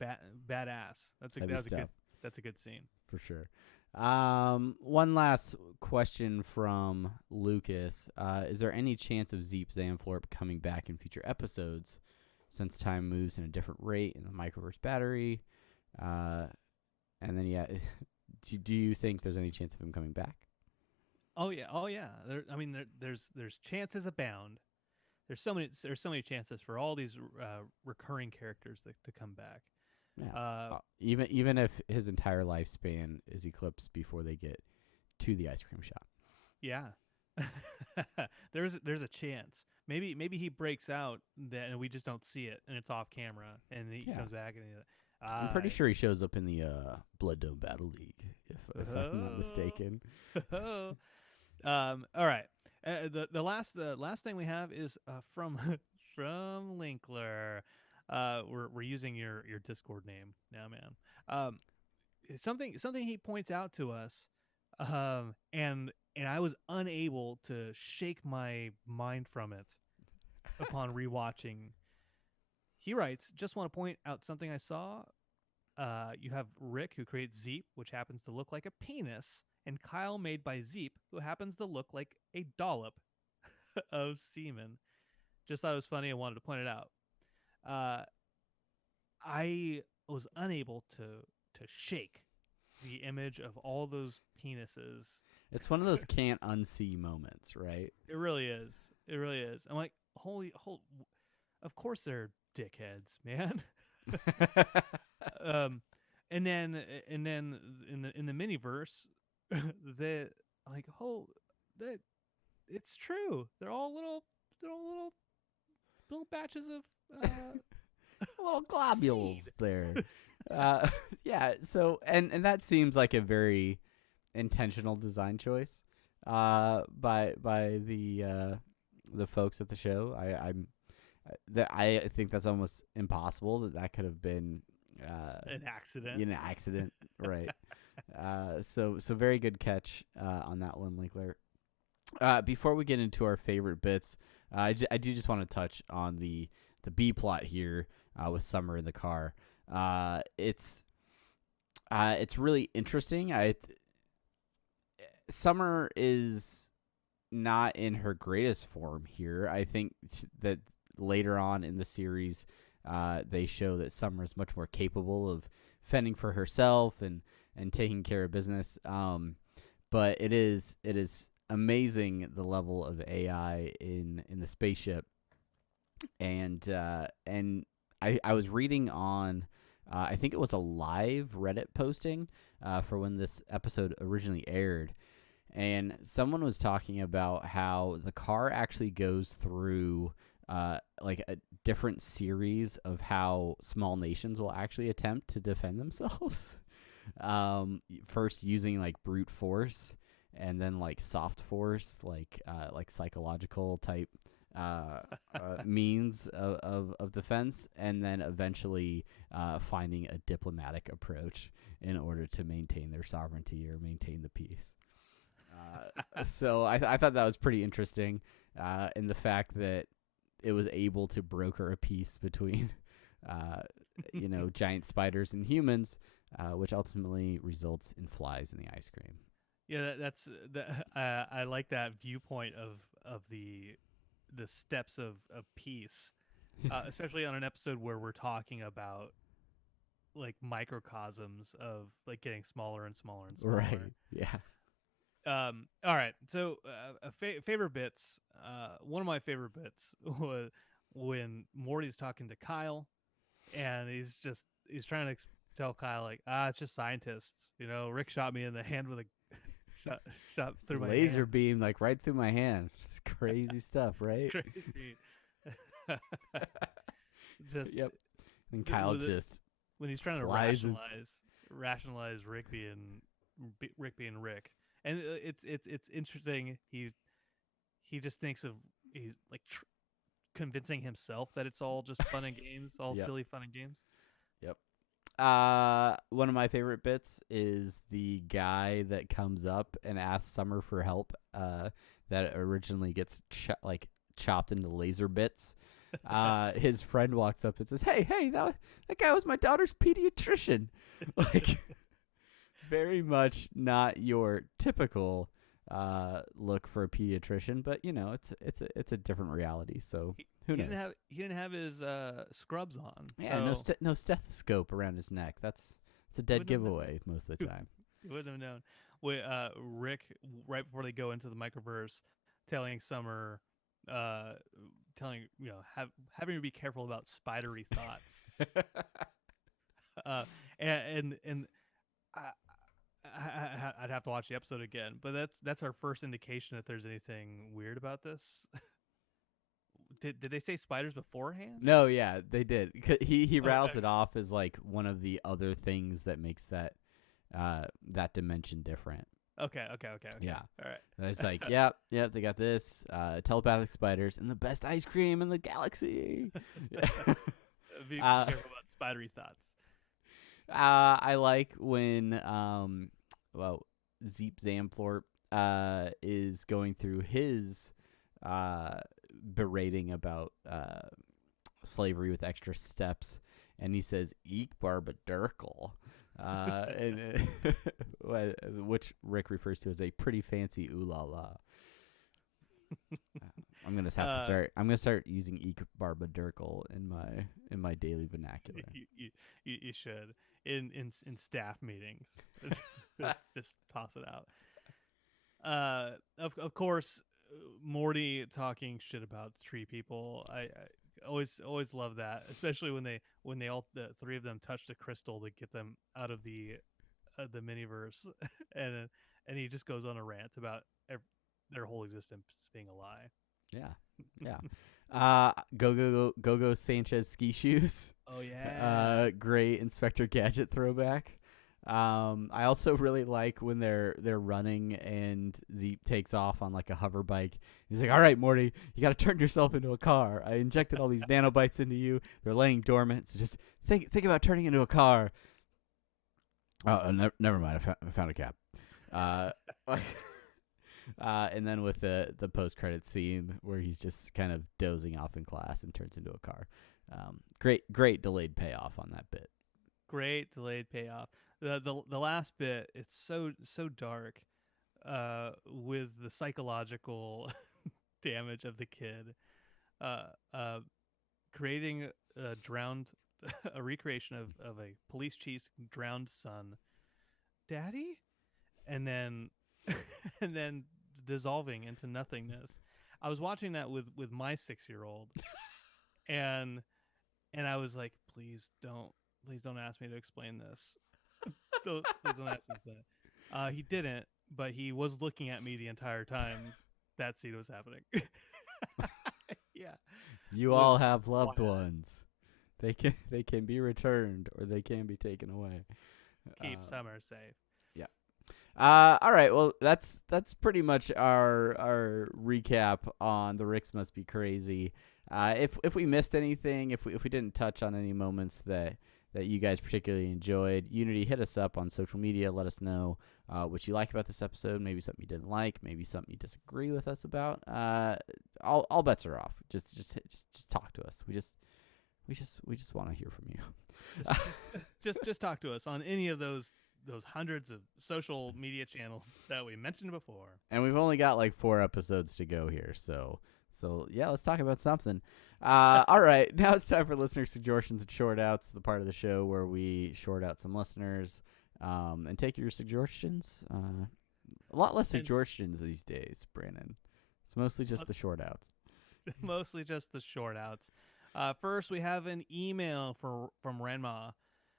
badass. Heavy stuff. That's a good scene. For sure. One last question from Lucas. Is there any chance of Zeep Zanthorpe coming back in future episodes since time moves in a different rate in the microverse battery? And then, yeah, do you think there's any chance of him coming back? Oh yeah. There's chances abound. There's so many chances for all these recurring characters to come back. Yeah. Even if his entire lifespan is eclipsed before they get to the ice cream shop. Yeah. there's a chance. Maybe he breaks out and we just don't see it and it's off camera and he comes back and I'm pretty sure he shows up in the Blood Dome Battle League, if I'm not mistaken. All right. The last thing we have is from Linkler. We're using your Discord name now, man. Something he points out to us, and I was unable to shake my mind from it upon rewatching. He writes, "Just want to point out something I saw. You have Rick, who creates Zeep, which happens to look like a penis, and Kyle, made by Zeep, who happens to look like a dollop of semen. Just thought it was funny. I wanted to point it out. I was unable to shake the image of all those penises. It's one of those can't unsee moments, right? It really is. It really is. I'm like, of course they're dickheads, man." And then in the miniverse, it's true. They're all little batches of little globules seed. there. Yeah. So and that seems like a very intentional design choice by the folks at the show. I think that's almost impossible that could have been an accident. An accident, right? So very good catch on that one, Linkler. Before we get into our favorite bits, I do just want to touch on the B plot here with Summer in the car. It's really interesting. Summer is not in her greatest form here. I think that later on in the series, they show that Summer is much more capable of fending for herself and taking care of business. But it is amazing the level of AI in the spaceship. And I was reading on, I think it was a live Reddit posting for when this episode originally aired. And someone was talking about how the car actually goes through like a different series of how small nations will actually attempt to defend themselves. First using like brute force, and then like soft force, like psychological type means of defense, and then eventually finding a diplomatic approach in order to maintain their sovereignty or maintain the peace. So I thought that was pretty interesting in the fact that it was able to broker a peace between giant spiders and humans, which ultimately results in flies in the ice cream. Yeah, I like that viewpoint of the steps of peace, especially on an episode where we're talking about like microcosms of like getting smaller and smaller and smaller. Right. Yeah. All right. So, favorite bits. One of my favorite bits was when Morty's talking to Kyle, and he's trying to tell Kyle like, it's just scientists. Rick shot me in the hand with a shot through my laser hand. beam, like right through my hand. It's crazy stuff, right? Crazy. Just yep. And Kyle just when he's trying to rationalize Rick being Rick. And it's interesting. He just thinks of he's like convincing himself that it's all just fun and games, all Yep. silly fun and games. Yep. One of my favorite bits is the guy that comes up and asks Summer for help. That originally gets chopped into laser bits. His friend walks up and says, "Hey, that guy was my daughter's pediatrician." Like, very much not your typical look for a pediatrician, but it's a different reality. So who knows? He didn't have his scrubs on. Yeah, so no stethoscope around his neck. It's a dead wouldn't have known. giveaway most of the time. You wouldn't have known. Rick, right before they go into the microverse, telling Summer, having to be careful about spidery thoughts. And I'd have to watch the episode again, but that's our first indication that there's anything weird about this. Did they say spiders beforehand? No, yeah, they did. He rattles it off as like one of the other things that makes that dimension different. Okay. Yeah. All right. And it's like, yep, they got this telepathic spiders and the best ice cream in the galaxy. Be careful about spidery thoughts. I like when Zeep Zamflorp is going through his berating about slavery with extra steps, and he says "Eek Barbadurkle," which Rick refers to as a pretty fancy ooh la la. I'm gonna have to start. I'm gonna start using "Eek Barbadurkle" in my daily vernacular. You should in staff meetings. Just toss it out. Of course, Morty talking shit about tree people. I always love that, especially when they all the three of them touch the crystal to get them out of the miniverse, and he just goes on a rant about their whole existence being a lie. Yeah. Go Sanchez ski shoes. Oh yeah. Great Inspector Gadget throwback. I also really like when they're running and Zeep takes off on like a hover bike. He's like, "All right, Morty, you got to turn yourself into a car. I injected all these nanobites into you. They're laying dormant. So just think about turning into a car." Oh, never mind. I found a cap. And then with the post-credit scene where he's just kind of dozing off in class and turns into a car. Great delayed payoff on that bit. Great delayed payoff. The last bit, it's so dark, with the psychological damage of the kid, creating a recreation of a police chief's drowned son, Daddy, and then and then dissolving into nothingness. I was watching that with my 6-year-old, and I was like, please don't ask me to explain this. Please don't ask me to say it. He didn't, but he was looking at me the entire time that scene was happening. Yeah. You all have loved ones. They can be returned or they can be taken away. Keep Summer safe. Yeah. All right. Well, that's pretty much our recap on the Ricks Must Be Crazy. If we missed anything, if we didn't touch on any moments that you guys particularly enjoyed, Unity, hit us up on social media. Let us know what you like about this episode. Maybe something you didn't like. Maybe something you disagree with us about. All bets are off. Just talk to us. We just want to hear from you. Just talk to us on any of those hundreds of social media channels that we mentioned before. And we've only got like 4 episodes to go here, so yeah, let's talk about something. All right, now it's time for listener suggestions and short outs, the part of the show where we short out some listeners and take your suggestions. A lot less suggestions these days, Brandon. It's mostly just the short outs. Mostly just the short outs. First, we have an email from Ranma.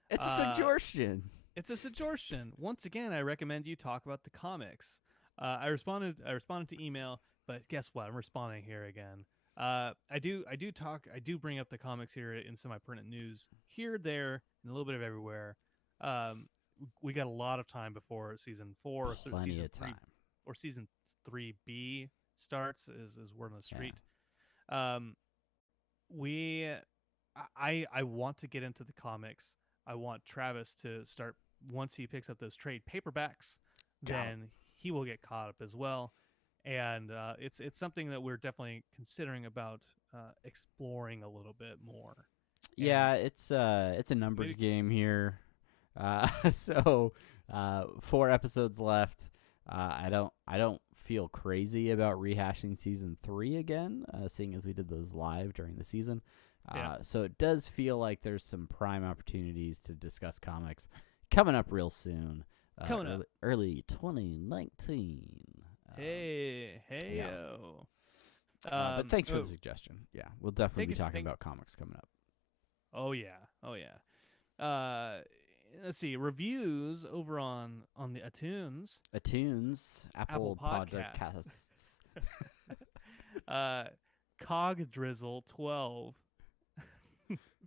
It's a suggestion. It's a suggestion. Once again, I recommend you talk about the comics. I responded to email, but guess what? I'm responding here again. I do bring up the comics here in semi-pertinent news here, there, and a little bit of everywhere. We got a lot of time before season 4, Plenty of time, or season 3B starts is word on the street. Yeah. we I want to get into the comics. I want Travis to start once he picks up those trade paperbacks, Got 'em. then he will get caught up as well. And it's something that we're definitely considering about exploring a little bit more. Yeah, it's a numbers maybe- game here. So 4 episodes left. I don't feel crazy about rehashing season 3 again, seeing as we did those live during the season. Yeah. So it does feel like there's some prime opportunities to discuss comics coming up real soon. Coming up. early 2019. Hey, yeah. yo. But thanks for the suggestion. Yeah, we'll definitely be thank you- talking thank- about comics coming up. Oh yeah. Let's see reviews over on the iTunes. iTunes, Apple Podcasts. Podcasts. Cog Drizzle 12.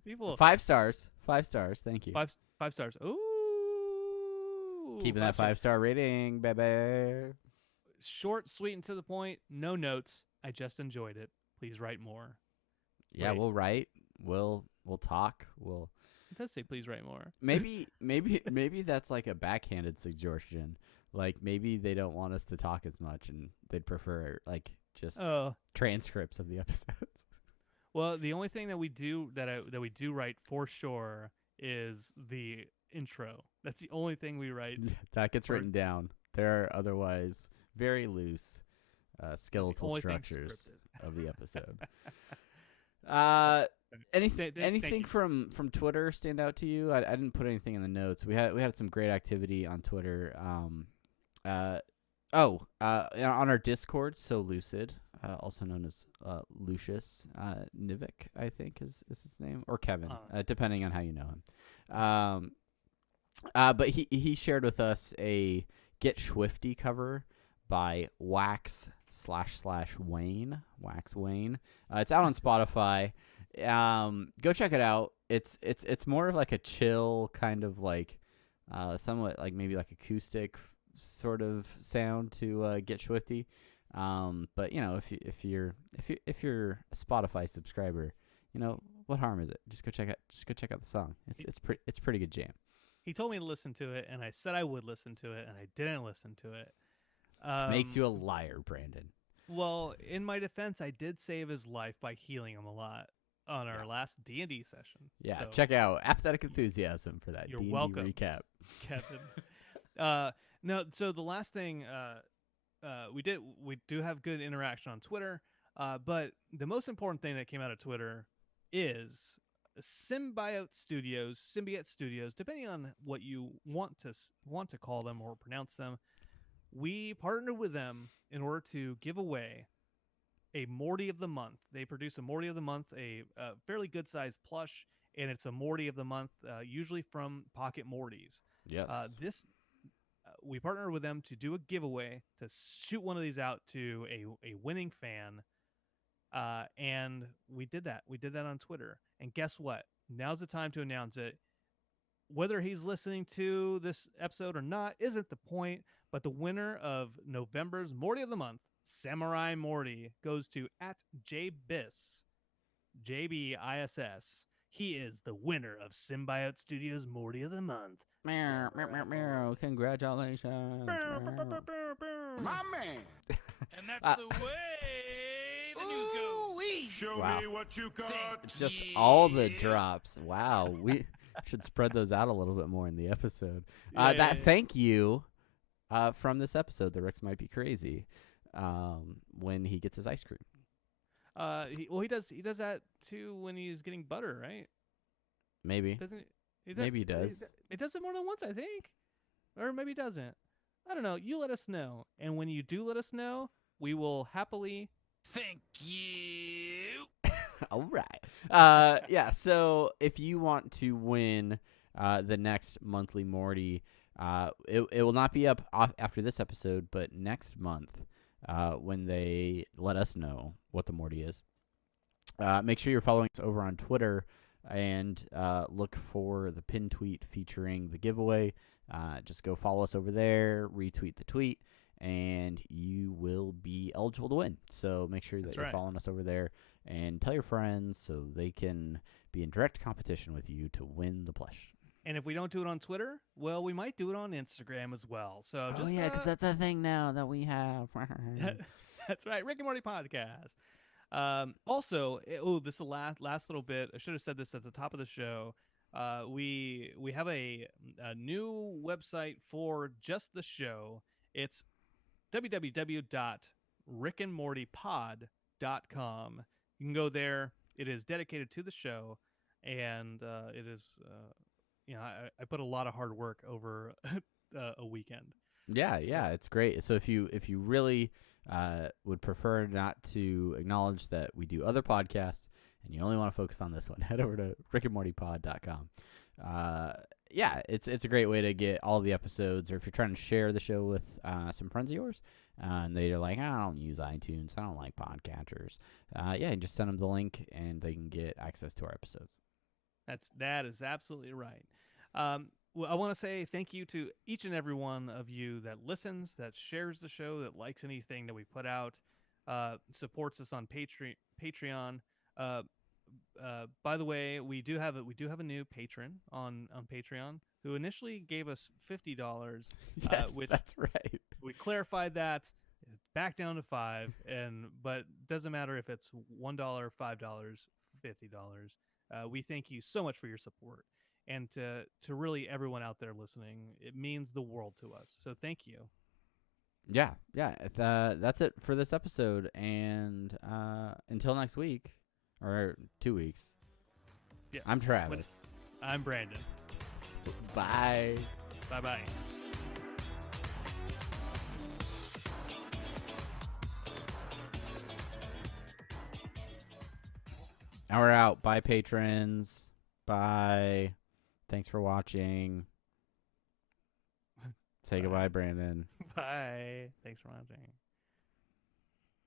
People 5 stars. 5 stars. Thank you. five stars. Ooh, Keeping that 5-star rating, baby. Short, sweet, and to the point. No notes. I just enjoyed it. Please write more. Yeah, Wait. we'll write. We'll talk. It does say please write more. Maybe that's like a backhanded suggestion. Like maybe they don't want us to talk as much and they'd prefer like just Oh, transcripts of the episodes. well, the only thing that we do that we do write for sure is the intro. That's the only thing we write. That gets Or- written down. There are otherwise very loose skeletal only thing structures scripted. of the episode. Thank Anything you. from Twitter stand out to you? I didn't put anything in the notes. We had some great activity on Twitter. On our Discord, So Lucid, also known as Lucius Nivik, I think is his name, or Kevin, depending on how you know him. But he shared with us a Get Swifty cover by Wax/Wayne. Wax Wayne. It's out on Spotify. Go check it out. It's more of like a chill kind of like somewhat like maybe like acoustic sort of sound to Get Swifty. But you know, if you're a Spotify subscriber, you know, what harm is it? Just go check out the song. It's pretty good jam. He told me to listen to it, and I said I would listen to it, and I didn't listen to it. Makes you a liar, Brandon. Well, in my defense, I did save his life by healing him a lot on our last D&D session. Yeah, So, check out Apathetic Enthusiasm for that You're D&D welcome. recap. Kevin. No, so the last thing we do have good interaction on Twitter, but the most important thing that came out of Twitter is Symbiote Studios, depending on what you want to call them or pronounce them. We partnered with them in order to give away a Morty of the Month. They produce a Morty of the Month, a fairly good sized plush, and it's a Morty of the Month, usually from Pocket Mortys. Yes. We partnered with them to do a giveaway to shoot one of these out to a winning fan, and we did that. We did that on Twitter. And guess what? Now's the time to announce it. Whether he's listening to this episode or not isn't the point, but the winner of November's Morty of the Month, Samurai Morty, goes to @JBiss, JBISS. He is the winner of Symbiote Studios Morty of the Month. Meow, meow, meow, meow. Congratulations. Meow. My man. And that's the way the news goes. Show Wow. me what you got. Just all the drops. Wow. We should spread those out a little bit more in the episode. That thank you from this episode, The Rex Might Be Crazy, when he gets his ice cream. He does that too when he's getting butter, right? Maybe. Doesn't he? Maybe he does. It does it more than once, I think, or maybe he doesn't. I don't know. You let us know, and when you do let us know, we will happily. Thank you. All right. Yeah, so if you want to win the next monthly Morty, it will not be up after this episode, but next month when they let us know what the Morty is. Make sure you're following us over on Twitter and look for the pin tweet featuring the giveaway. Just go follow us over there, retweet the tweet, and you will be eligible to win. So make sure that That's you're right. following us over there. and tell your friends so they can be in direct competition with you to win the plush. And if we don't do it on Twitter, well, we might do it on Instagram as well. So Oh just yeah, because that's a thing now that we have. that's right, Rick and Morty podcast. Also, this is the last little bit. I should have said this at the top of the show. We have a new website for just the show. It's www.rickandmortypod.com. You can go there. It is dedicated to the show, and it is I put a lot of hard work over a weekend. Yeah, So- yeah, it's great. So if you really would prefer not to acknowledge that we do other podcasts and you only want to focus on this one, head over to rickandmortypod.com. Yeah, it's a great way to get all the episodes, or if you're trying to share the show with some friends of yours, and they're like, I don't use iTunes, I don't like podcatchers. Yeah, just send them the link, and they can get access to our episodes. That is absolutely right. Well, I want to say thank you to each and every one of you that listens, that shares the show, that likes anything that we put out, supports us on Patreon. By the way, we do have a new patron on Patreon who initially gave us $50, Yes, which that's right. we clarified that it's back down to $5, but doesn't matter if it's $1, $5, $50. We thank you so much for your support, and to really everyone out there listening, it means the world to us. So thank you. Yeah. That's it for this episode, and until next week, or 2 weeks. Yeah. I'm Travis. I'm Brandon. Bye. Bye bye. Now we're out. Bye, patrons. Bye. Thanks for watching. Say Bye. goodbye, Brandon. Bye. Thanks for watching.